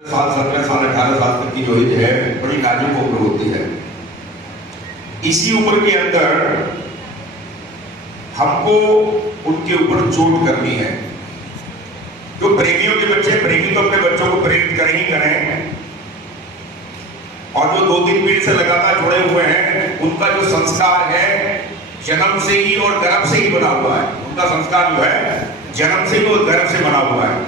साल 17 साल 18 साल तक की जो एज है बड़ी नाजुक उम्र होती है। इसी उम्र के अंदर हमको उनके ऊपर चोट करनी है। जो प्रेमियों के बच्चे, प्रेमी तो अपने बच्चों को प्रेरित करें ही करें, और जो 2-3 पीढ़ी से लगातार जुड़े हुए हैं उनका जो संस्कार है जन्म से ही और गर्भ से ही बना हुआ है। उनका संस्कार जो है जन्म से ही और गर्भ से बना हुआ है।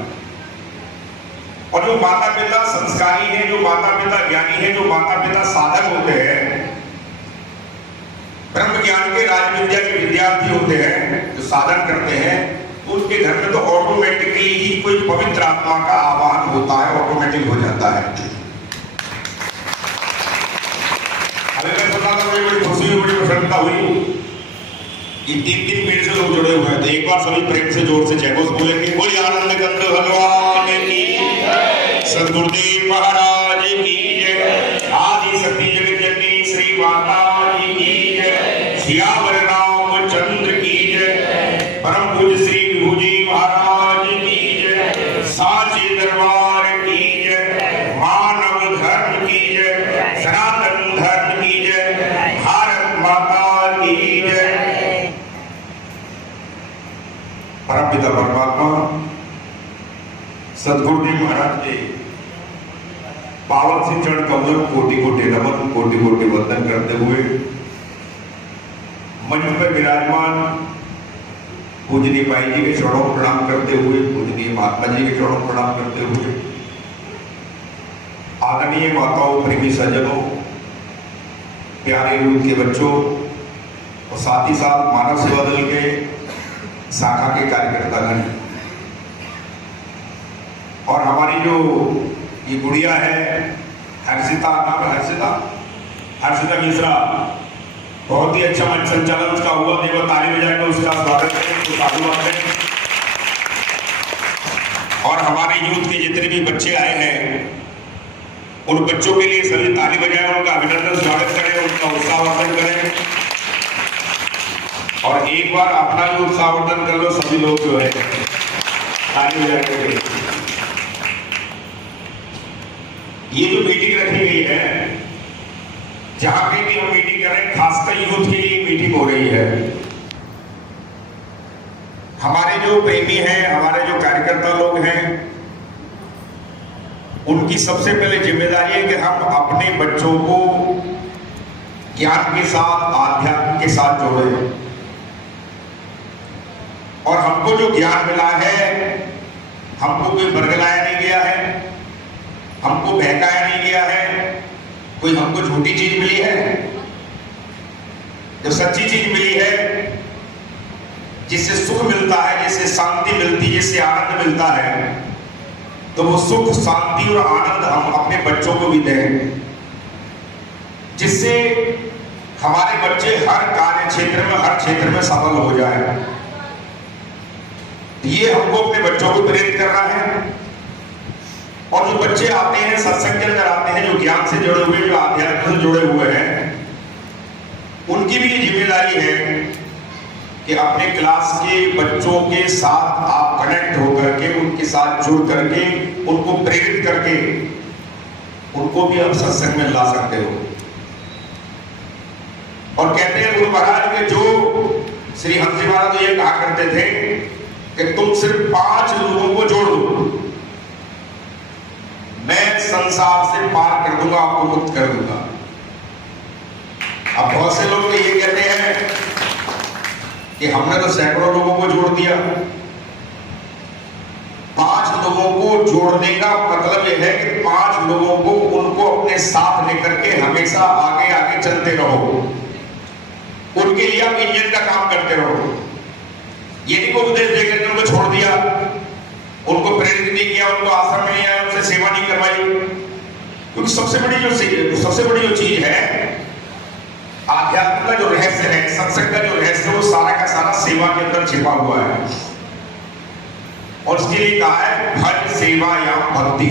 और जो माता पिता संस्कारी हैं, जो माता पिता ज्ञानी हैं, जो माता पिता साधक होते हैं, ब्रह्म ज्ञान के राज विद्या के विद्यार्थी होते हैं, जो साधन करते हैं, उनके घर में तो ऑटोमेटिकली ही कोई पवित्र आत्मा का आह्वान होता है, ऑटोमेटिक हो जाता है। अभी मैं सुना था, मुझे बड़ी खुशी हुई, बड़ी प्रसन्नता हुई कि 3-3 पीढ़ी से लोग जुड़े हुए हैं। तो एक बार सभी प्रेम से जोर से जय घोष बोलेंगे, बोलिए आनंद कंद भगवान की, सद्गुरुदेव महाराज की जय, आदि शक्ति जगत जननी श्री माता जी की जय, सियावर रामचंद्र की जय, परम पूज्य श्री विभू जी महाराज की जय, साचे दरबार की जय, मानव धर्म की जय, सनातन धर्म की जय, भारत माता की जय। परमपिता परमात्मा सद्गुरुदेव महाराज के पावन से चरण कमल कोटि-कोटि नमन, कोटि-कोटि वंदन करते हुए मंच पर विराजमान पूजनीय भाई जी के चरणों प्रणाम करते हुए, पूजनीय महात्मा जी के चरणों प्रणाम करते हुए, आदरणीय माताओं, प्रेमी सज्जनों, प्यारे यूथ के बच्चों और साथ ही साथ मानव सेवा दल के शाखा के कार्यकर्तागण, और हमारी जो ये गुड़िया है हर्षिता, नाम हर्षिता मिश्रा, बहुत ही अच्छा मंच संचालन उसका हुआ, देव ताली बजाकर उसका स्वागत करें, तो साधुवाद करें। और हमारे यूथ के जितने भी बच्चे आए हैं उन बच्चों के लिए सभी ताली बजाएं, उनका अभिनंदन स्वागत करें, उनका उत्साहवर्धन करें। और एक बार अपना भी उत्साहवर्धन कर लो सभी लोग जो है ताली बजा के। ये जो मीटिंग रखी गई है, जहां पे भी हम मीटिंग कर रहे हैं, खासकर यूथ के लिए मीटिंग हो रही है। हमारे जो प्रेमी हैं, हमारे जो कार्यकर्ता लोग हैं, उनकी सबसे पहले जिम्मेदारी है कि हम अपने बच्चों को ज्ञान के साथ, आध्यात्म के साथ जोड़ें। और हमको जो ज्ञान मिला है, हमको कोई बरगलाया नहीं गया है, हमको बहकाया नहीं गया है, कोई हमको झूठी चीज मिली है। जो सच्ची चीज मिली है, जिससे सुख मिलता है, जिससे शांति मिलती है, जिससे आनंद मिलता है, तो वो सुख, शांति और आनंद हम अपने बच्चों को भी दें, जिससे हमारे बच्चे हर कार्य क्षेत्र में, हर क्षेत्र में सफल हो जाए। ये हमको अपने बच्चों को प्रेरित करना है। और जो बच्चे आते हैं, सत्संग के अंदर आते हैं, जो ज्ञान से जुड़े हुए, जो आध्यात्म से जुड़े हुए हैं, उनकी भी जिम्मेदारी है कि अपने क्लास के बच्चों के साथ आप कनेक्ट होकर के, उनके साथ जुड़ करके, उनको प्रेरित करके, उनको भी आप सत्संग में ला सकते हो। और कहते हैं गुरु महाराज के, जो श्री हंस जी महाराज ये कहा करते थे कि तुम सिर्फ 5 लोगों को जोड़ दो, मैं संसार से पार कर दूंगा, आपको मुक्त कर दूंगा। अब बहुत से लोग तो ये कहते हैं कि हमने तो सैकड़ों लोगों को जोड़ दिया। 5 लोगों को जोड़ने का मतलब यह है कि 5 लोगों को, उनको अपने साथ लेकर के हमेशा आगे आगे चलते रहो, उनके लिए आप इंजन का काम करते रहो। ये नहीं को उपदेश देकर उनको छोड़ दिया, उनको प्रेरित नहीं किया, उनको आश्रम में नहीं आया, उनसे सेवा नहीं करवाई। क्योंकि सबसे बड़ी जो चीज है, आध्यात्म का जो रहस्य है, सत्संग का जो रहस्य है, वो सारा का सारा सेवा के अंदर छिपा हुआ है। और उसके लिए कहा है भज सेवा या भक्ति।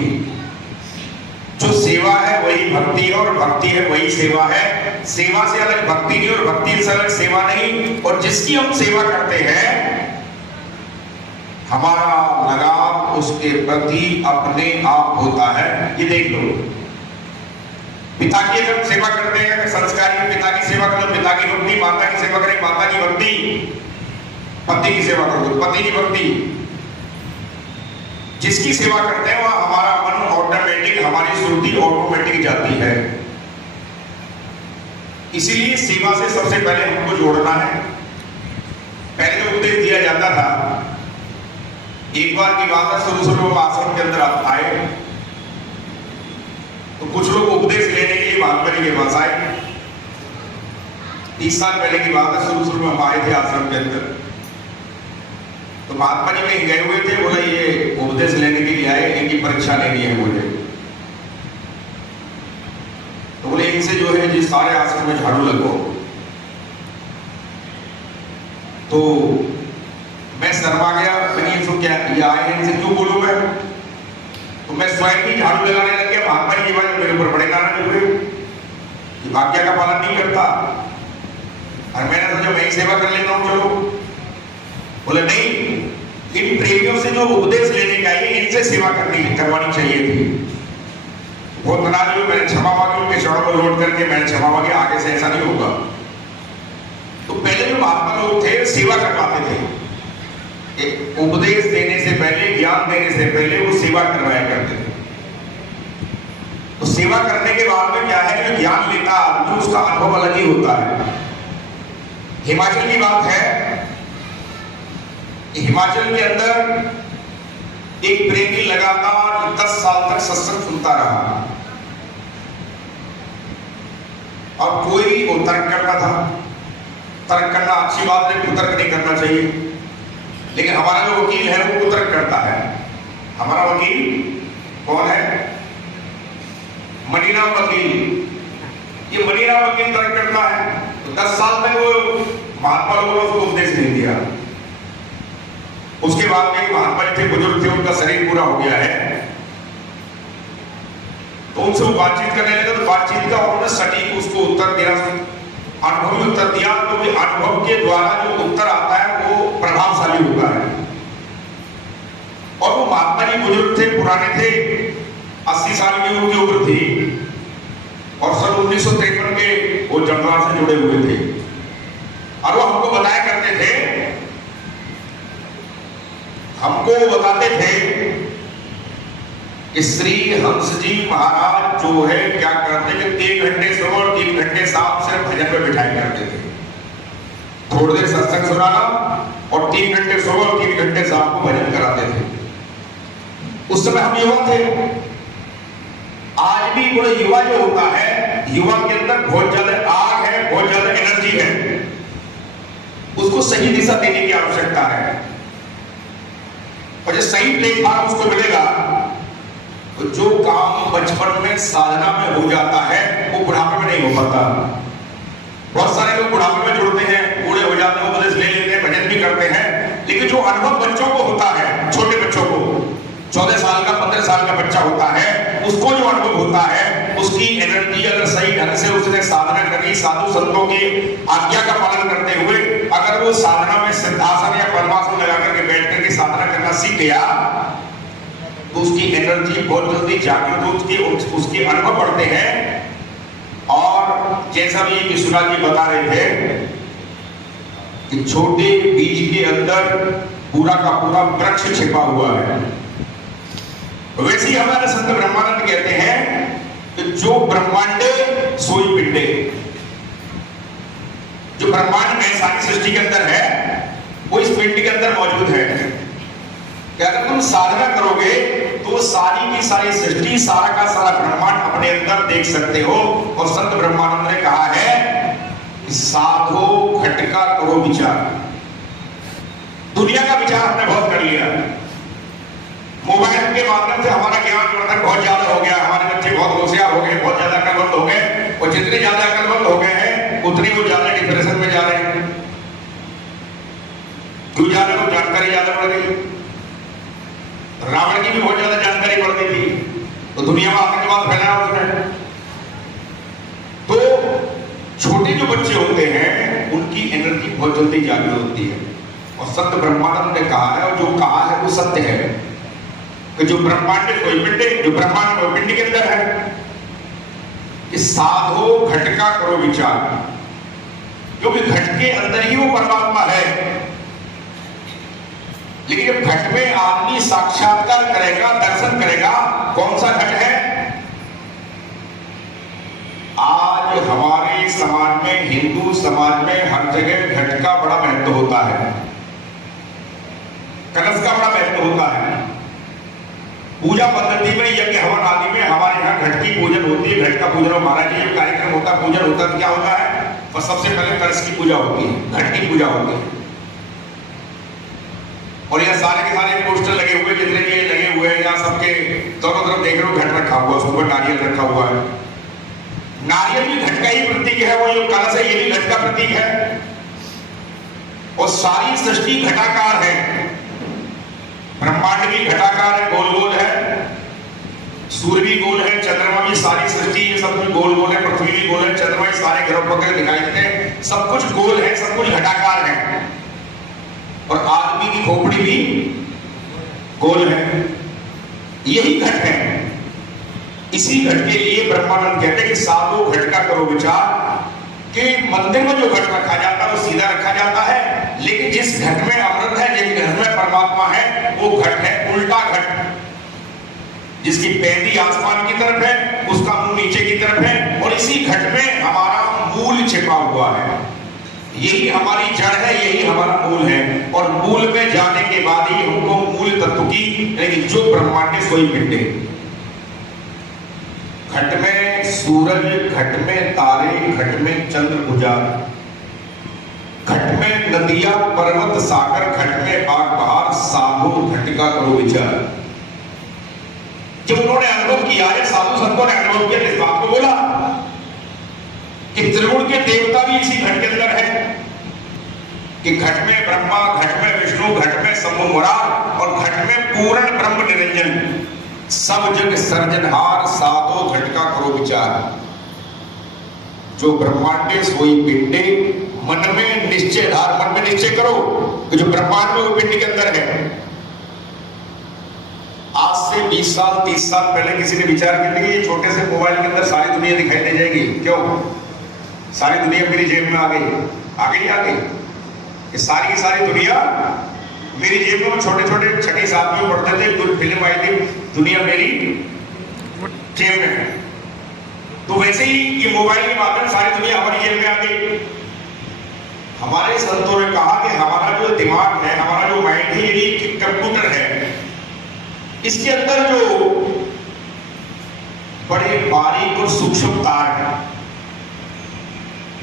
जो सेवा है वही भक्ति है, और भक्ति है वही सेवा है। सेवा से अलग भक्ति नहीं, और भक्ति से अलग सेवा नहीं। और जिसकी हम सेवा करते हैं, हमारा लगाव उसके प्रति अपने आप होता है। ये देख लो, पिता की अगर सेवा करते हैं, अगर संस्कारी पिता की सेवा करो, पिता की भक्ति, माता की सेवा करें, माता की भक्ति, पति की सेवा करो, पति की भक्ति, जिसकी सेवा करते हैं वह हमारा मन ऑटोमेटिक, हमारी सुरती ऑटोमेटिक जाती है। इसीलिए सेवा से सबसे पहले हमको जोड़ना है। पहले जो उपदेश दिया जाता था, एक बार की बात है, शुरू में आश्रम के अंदर आए तो कुछ लोग उपदेश लेने के लिए महात्मा जी के पास आए। 30 साल पहले की बात है, शुरू में हम आए थे आश्रम के अंदर, तो महात्मा जी कहीं गए हुए थे, बोले ये उपदेश लेने के लिए आए, इनकी परीक्षा लेनी है मुझे। तो बोले इनसे जो है जिस सारे आश्रम में झाड़ू लगो। तो मैं शर्मा गया, मैंने इनको क्या ये आए हैं, इनसे क्यों बोलूं मैं? तो मैं स्वयं ही झाड़ू लगाने लग गया। महात्मा जी की वजह मेरे ऊपर बड़े नाराज हुए कि आज्ञा का पालन नहीं करता, और मैंने सोचा मैं ही सेवा कर लेता हूं, चलो। बोले नहीं, इन प्रेमियों से जो उपदेश लेने का है इनसे सेवा करवानी चाहिए थी। बहुत नाराज हुए, मैंने क्षमा मांगी, उनके चरणों को लौट करके मैंने क्षमा मांगी, आगे से ऐसा नहीं होगा। तो पहले जो महात्मा लोग थे सेवा करवाते थे, एक उपदेश देने से पहले, ज्ञान देने से पहले वो सेवा करवाया करते थे। तो सेवा करने के बाद में क्या है, जो ज्ञान लेता आदमी उसका अनुभव अलग ही होता है। हिमाचल की बात है, हिमाचल के अंदर एक प्रेमी लगातार 10 साल तक सत्संग सुनता रहा और कोई वो तर्क करता था। तर्क करना अच्छी बात है, तर्क नहीं करना चाहिए, लेकिन हमारा जो वकील है वो तर्क करता है। हमारा वकील कौन है? मनीराम वकील। ये मनीराम वकील तर्क करता है। तो 10 साल तक वो महात्मा लोगों ने उसको उपदेश नहीं दिया। उसके बाद में महात्मा जी थे, बुजुर्ग थे, उनका शरीर पूरा हो गया है, तो उनसे वो बातचीत करने लगे। तो बातचीत का उन्होंने सटीक उसको उत्तर दिया, अनुभवी उत्तर दिया, क्योंकि तो अनुभव के द्वारा जो उत्तर आता है वो प्रभावशाली होता है। और वो महात्मा जी बुजुर्ग थे, पुराने थे, 80 साल की उनकी उम्र थी, और सन 1953 के वो जमरान से जुड़े हुए थे। और वो हमको बताया करते थे, हमको बताते थे कि श्री हंस जी महाराज जो है क्या करते थे, 3 घंटे सुबह और 3 घंटे शाम सिर्फ भजन में बिठाया करते थे। थोड़ी देर सत्संग सुनाना और 3 घंटे सुबह और 3 घंटे शाम को भजन कराते थे। उस समय हम युवा थे। आज भी बड़ा युवा जो होता है, युवा के अंदर बहुत ज्यादा आग है, बहुत ज्यादा एनर्जी है, उसको सही दिशा देने की आवश्यकता है। और जो सही प्लेटफॉर्म उसको मिलेगा, तो जो काम बचपन में साधना में हो जाता है वो बुढ़ापे में नहीं हो पाता। बहुत सारे लोग बुढ़ापे में जुड़ते हैं, बूढ़े हो जाते हैं, उपदेश ले लेते हैं, भजन भी करते हैं, लेकिन जो अनुभव बच्चों को होता है, छोटे बच्चों को, 14 साल का 15 साल का बच्चा होता है, उसको जो अनुभव होता है, उसकी एनर्जी अगर सही ढंग से उसने साधना करी, साधु संतों की आज्ञा का पालन करते हुए अगर वो साधना में सिद्धासन या पद्मासन लगा करके बैठ करके साधना करना सीख गया, तो उसकी एनर्जी बहुत जल्दी जागृत होती है, उसके अनुभव बढ़ते हैं। और जैसा भी विश्वनाथ जी बता रहे थे कि छोटे बीज के अंदर पूरा का पूरा वृक्ष छिपा हुआ है, वैसे ही हमारे संत ब्रह्मानंद कहते हैं कि जो ब्रह्मांडे सोई पिंडे, जो ब्रह्मांड में सारी सृष्टि के अंदर है वो इस पिंड के अंदर मौजूद है। कि अगर तुम साधना करोगे तो सारी की सारी सृष्टि, सारा का सारा ब्रह्मांड अपने अंदर देख सकते हो। और संत ब्रह्मानंद ने कहा है कि साधो खटका करो विचार। दुनिया का विचार हमने बहुत कर लिया, मोबाइल के माध्यम से हमारा ज्ञान वर्धन बहुत ज्यादा हो गया, हमारे बच्चे बहुत होशियार हो गए, बहुत ज्यादा अकलमंद हो गए, और जितने ज्यादा अकलमंद हो गए हैं उतनी वो ज्यादा डिप्रेशन में जा रहे हैं। क्यों जा रहे हो? जानकारी ज्यादा बढ़ गई। रावण की भी बहुत ज्यादा जानकारी बढ़ गई थी, तो दुनिया में आतंकवाद फैलाया उसने। तो छोटे जो बच्चे होते हैं उनकी एनर्जी बहुत जल्दी जागृत होती है। और संत ब्रह्मानंद ने कहा है, और जो कहा है वो सत्य है, कि जो ब्रह्मांड है कोई पिंड है, जो ब्रह्मांड कोई पिंड के अंदर है। इस साधो घट का करो विचार, क्योंकि घट के अंदर ही वो परमात्मा है। लेकिन जब घट में आदमी साक्षात्कार करेगा, दर्शन करेगा, कौन सा घट है? आज हमारे समाज में, हिंदू समाज में हर जगह घट का बड़ा महत्व होता है, कलश का बड़ा महत्व होता है। पूजा पद्धति में, यज्ञ हवन आदि में हमारे यहाँ घट की पूजन होती है। घट का पूजन महाराज जी कार्यक्रम होता है, पूजन होता है, क्या होता है? और सबसे पहले कलश की पूजा होती है, घट की पूजा होती है। और यहाँ सारे के सारे पोस्टर लगे हुए, जितने भी लगे हुए हैं यहाँ सबके दोनों तरफ देख रहे हो, घट रखा हुआ, उसके ऊपर नारियल रखा हुआ है। नारियल भी घट का ही प्रतीक है, वो जो कलश है ये भी घट का प्रतीक है। और सारी सृष्टि घटाकार है, ब्रह्मांड भी घटाकार है, गोल गोल है, सूर्य भी गोल है, चंद्रमा भी, सारी सृष्टि ये सब कुछ गोल गोल है, पृथ्वी भी गोल है, चंद्रमा ये सारे ग्रह वगैरह दिखाई देते हैं, सब कुछ गोल है, सब कुछ घटाकार है। और आदमी की खोपड़ी भी गोल है, यही घट है। इसी घट के लिए ब्रह्मानंद कहते हैं कि साधो घट का करो विचार, कि मंदिर में जो घट रखा जाता है वो सीधा रखा जाता है, लेकिन जिस घट में अमृत है, जिस घट में परमात्मा है, वो घट है उल्टा घट, जिसकी पैदी आसमान की तरफ है, उसका मुंह नीचे की तरफ है, और इसी घट में हमारा मूल छिपा हुआ है। यही हमारी जड़ है, यही हमारा मूल है। और मूल में जाने के बाद ही हमको मूल तत्व की, यानी जो ब्रह्मांड है सोई पिंड है। घट में सूरज, घट में तारे, घट में चंद्र उजाड़, घट में नदियां, पर्वत, सागर, घट में बाग बहार, साधु घट का करो विचार। जब उन्होंने अनुभव किया है, साधु संतों ने अनुभव किया, इस बात को बोला कि त्रिगुण के देवता भी इसी घट के अंदर है, कि घट में ब्रह्मा, घट में विष्णु, घट में शंभु मुरार, और घट में पूर्ण ब्रह्म निरंजन, सब जग सर्जनहार, साधो घट का करो विचार। जो ब्रह्मांड सोई पिंडे, मन में निश्चय धार, मन में निश्चय करो कि जो ब्रह्मांड में वो पिंड के अंदर है। आज से 20 साल 30 साल पहले किसी ने विचार किया कि ये छोटे से मोबाइल के अंदर सारी दुनिया दिखाई दे जाएगी। क्यों? सारी दुनिया मेरी जेब में आ गई, आ गई। ये सारी की सारी दुनिया मेरी जेब में। छोटे छोटे छठी साथ में पढ़ते थे, कुछ फिल्म आई थी, दुनिया मेरी जेब में है। तो वैसे ही ये मोबाइल के माध्यम सारी दुनिया हमारी जेब में आ गई। हमारे संतों ने कहा कि हमारा जो दिमाग है, हमारा जो माइंड है, ये कंप्यूटर है, इसके अंदर जो बड़े बारीक और सूक्ष्म तार है।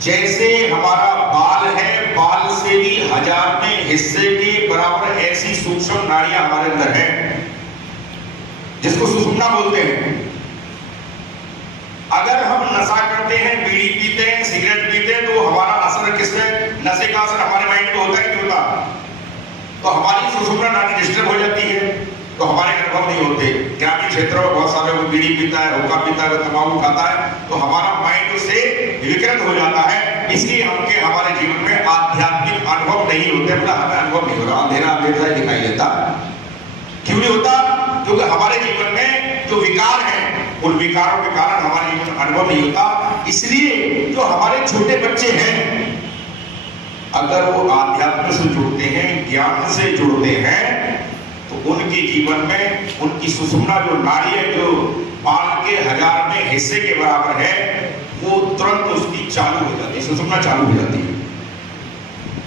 जैसे हमारा बाल है, बाल से भी 1000वें हिस्से के बराबर ऐसी सूक्ष्म नाड़ियां हमारे अंदर है, जिसको सुषुम्ना बोलते हैं। अगर हम नशा करते हैं, बीड़ी पीते हैं, सिगरेट पीते हैं, तो हमारा असर किसमें? नशे का असर हमारे माइंड पे होता है कि होता? तो हमारी सुषुम्ना नाड़ी डिस्टर्ब हो जाती है, तो हमारे अनुभव नहीं होते। ग्रामीण क्षेत्रों में बहुत सारे लोग बीड़ी पीता है, हुक्का पीता है, तंबाकू खाता है, तो हमारा माइंड उससे विकृत हो जाता है। इसलिए हमारे जीवन में आध्यात्मिक अनुभव नहीं होते, मतलब हमें अनुभव नहीं हो रहा, अंधेरा अंधेरा दिखाई देता। क्यों नहीं होता? क्योंकि हमारे जीवन में जो विकार है, उन विकारों के कारण हमारे जीवन में अनुभव नहीं होता। इसलिए जो हमारे छोटे बच्चे हैं, अगर वो आध्यात्म से जुड़ते हैं, ज्ञान से जुड़ते हैं, तो उनके जीवन में उनकी सुषुम्ना जो नाड़ी है, जो बाल के 1000वें हिस्से के बराबर है, वो तुरंत उसकी चालू हो जाती है, सुषुम्ना चालू हो जाती है।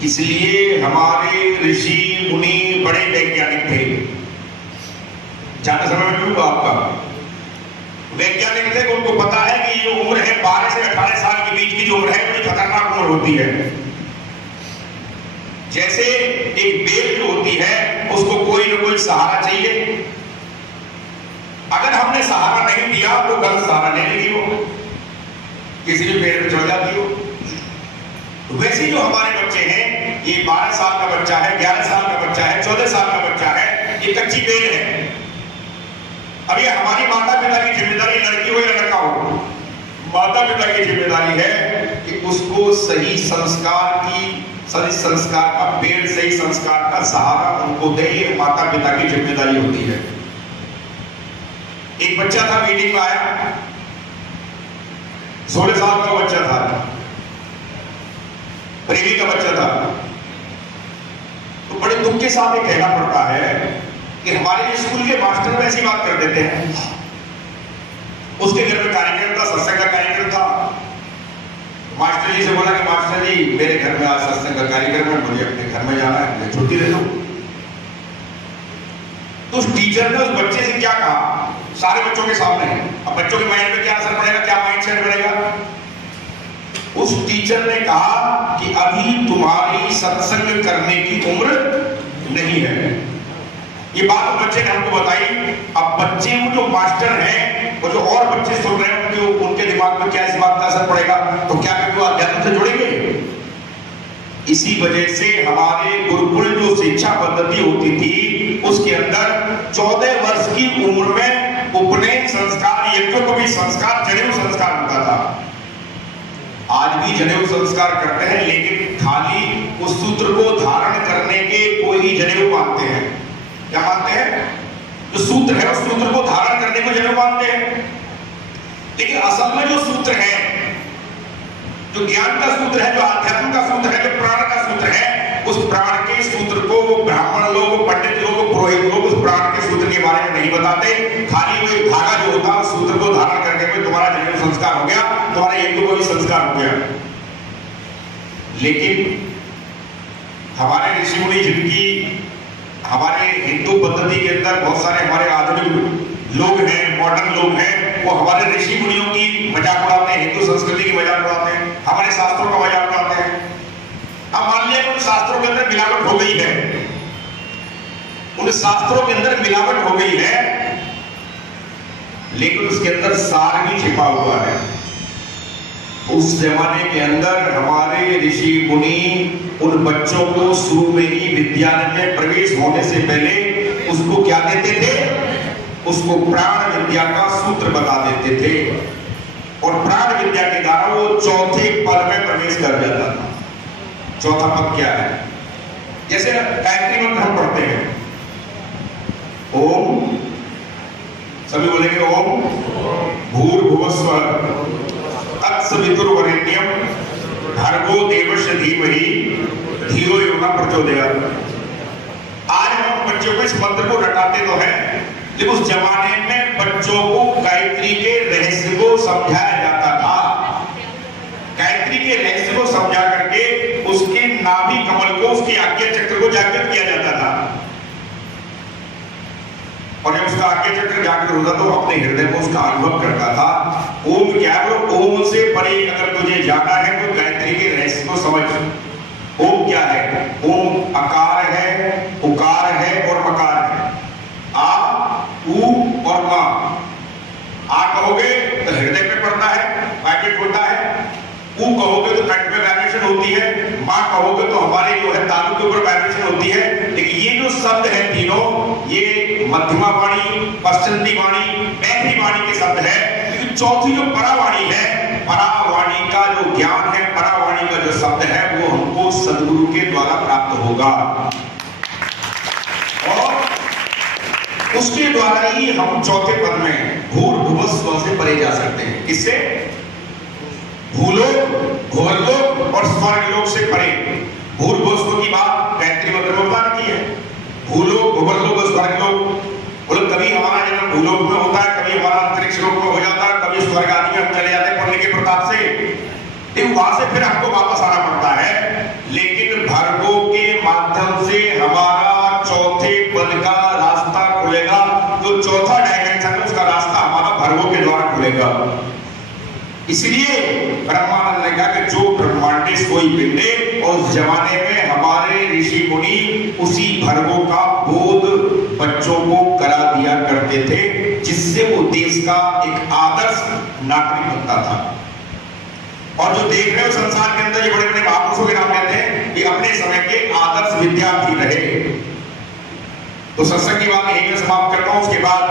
इसलिए हमारे ऋषि मुनि बड़े वैज्ञानिक थे। ज्यादा समय में क्यों आपका वैज्ञानिक थे, उनको पता है कि ये उम्र है 12 से 18 साल के बीच की जो उम्र है, बड़ी खतरनाक उम्र होती है। जैसे एक बेल जो होती है, उसको कोई ना कोई सहारा चाहिए। अगर हमने सहारा नहीं दिया तो गलत सहारा ले लेगी, वो किसी भी पेड़ पे चढ़ जाती हो। तो वैसे जो हमारे बच्चे हैं, ये 12 साल का बच्चा है, 11 साल का बच्चा है, 14 साल का बच्चा है, ये कच्ची बेल है। अब ये हमारी माता पिता की जिम्मेदारी, लड़की हो या लड़का हो, माता पिता की जिम्मेदारी है कि उसको सही संस्कार का पेड़, सही संस्कार का सहारा उनको दे। ये माता पिता की जिम्मेदारी होती है। एक बच्चा था, मीटिंग में आया, 16 साल का बच्चा था, प्रेमी का बच्चा था। तो बड़े दुख के साथ ये कहना पड़ता है कि हमारे स्कूल के मास्टर में ऐसी बात कर देते हैं। उसके घर में कार्यक्रम था, सत्संग का कार्यक्रम था। मास्टर जी से बोला कि मास्टर जी मेरे घर में आज सत्संग का कार्यक्रम है, मुझे अपने घर में जाना है, मुझे छुट्टी दे दो। तो उस टीचर ने उस बच्चे से क्या कहा, सारे बच्चों के सामने। अब बच्चों के माइंड पे क्या असर पड़ेगा, क्या माइंडसेट बनेगा। उस टीचर ने कहा कि अभी तुम्हारी सत्संग करने की उम्र नहीं है। ये बात बच्चे ने हमको बताई। अब बच्चे वो जो मास्टर हैं, वो जो और बच्चे सुन रहे हैं, उनके दिमाग में क्या इस बात का असर पड़ेगा। तो क्या वो अध्यात्म से जुड़ेंगे। इसी वजह से हमारे गुरुकुल जो शिक्षा पद्धति होती थी, उसके अंदर 14 वर्ष की उम्र में उपनयन संस्कार, यज्ञोपवीत संस्कार, जनेऊ संस्कार होता था। आज भी जनेऊ संस्कार करते हैं, लेकिन खाली उस सूत्र को धारण करने के कोई ही जनेऊ मानते हैं। क्या मानते हैं? जो सूत्र है उस सूत्र को धारण करने को जनेऊ मानते हैं। लेकिन असल में जो सूत्र है, जो ज्ञान का सूत्र है, जो आध्यात्म का सूत्र है, जो प्राण का सूत्र है, उस प्राण के सूत्र को वो ब्राह्मण लोग, पंडित लोग, पुरोहित लोग उस प्राण के सूत्र के बारे में नहीं बताते। खाली वो एक धागा जो होता है, उस सूत्र को धारण करके कोई तुम्हारा जनेऊ संस्कार हो गया, तुम्हारा यज्ञोपवीत संस्कार हो गया। लेकिन हमारे ऋषि मुनि, जिनकी हमारे हिंदू पद्धति के अंदर बहुत सारे हमारे आधुनिक लोग हैं, मॉडर्न लोग हैं, वो हमारे ऋषि मुनियों की मजाक उड़ाते हैं, हिंदू संस्कृति की मजाक उड़ाते हैं, हमारे शास्त्रों का मजाक उड़ाते हैं। अब मान लिया उन शास्त्रों के अंदर मिलावट हो गई है, उन शास्त्रों के अंदर मिलावट हो गई है, लेकिन उसके अंदर सार भी छिपा हुआ है। उस जमाने के अंदर हमारे ऋषि मुनि उन बच्चों को शुरू में ही विद्यालय में प्रवेश होने से पहले उसको क्या देते थे? उसको प्राण विद्या का सूत्र बता देते थे, और प्राण विद्या के द्वारा वो चौथे पद में प्रवेश कर जाता था। चौथा पद क्या है? जैसे गायत्री मंत्र हम पढ़ते हैं, ओम, सभी बोलेंगे ओम भूर्भुवस्वः तत्सवितुर्वरेण्यं भर्गो देवस्य धीमहि धियो यो न प्रचोदयात्। आज हम बच्चों को इस मंत्र को रटाते तो हैं, लेकिन उस जमाने में बच्चों को गायत्री के रहस्य को समझाया जाता था। गायत्री के रहस्य को समझा करके उसके नाभि कमल को, उसके आज्ञा चक्र को जागृत किया जाता था। और जब उसका आज्ञा चक्र जागृत होता तो अपने हृदय को उसका अनुभव करता था। ओम क्या है? ओम से परे अगर तुझे जाना है तो गायत्री के रहस्य को समझ। ओम क्या है? ओम आकार है, उकार है और मकार है। आ, उ और मा। आ कहोगे तो हृदय पे पड़ता है, वाइब्रेट होता है। उ कहोगे तो कंठ पे वाइब्रेशन होती है। माँ कहोगे तो हमारे जो है तालु के ऊपर वाइब्रेशन होती है। लेकिन ये जो शब्द है तीनों, ये मध्यमा वाणी, पश्चंती वाणी, बैठरी वाणी के शब्द है। लेकिन चौथी जो परावाणी है, परावाणी का जो ज्ञान है, परावाणी का जो शब्द है, वो हमको सदगुरु के द्वारा प्राप्त होगा, और उसके द्वारा ही हम चौथे पद में भूर्भुवस्व से परे जा सकते हैं। किससे? भूलोक, भुवर्लोक और स्वर्गलोक से परे। भूर्भुवस्व की बात गायत्री मंत्र में बता रखी है। भूलोक, भुवर्लोक और स्वर्गलोक। बोलो कभी हमारा जन्म भूलोक में होता है, कभी हमारा अंतरिक्ष लोक में हो जाता है, कभी स्वर्ग आदि में हम चले जाते हैं पुण्य के प्रताप से। लेकिन वहां से फिर हमको वापस आना पड़ता है। लेकिन भर्गो के माध्यम से हमारा चौथे पद का रास्ता खुलेगा। जो चौथा डायमेंशन है उसका रास्ता हमारा भर्गो के द्वारा खुलेगा। इसलिए ब्रह्मानंद ने कहा कि जो ब्रह्मांडे सोई पिंडे, और उस जमाने में हमारे ऋषि मुनि उसी भर्गों का बोध बच्चों को करा दिया करते थे, जिससे वो देश का एक आदर्श नागरिक बनता था। और जो देख रहे हो संसार के अंदर ये बड़े बड़े महापुरुषों के नाम लेते हैं, ये अपने समय के आदर्श विद्यार्थी रहे। तो सत्संग की बात यहीं पर समाप्त करता हूं। उसके बाद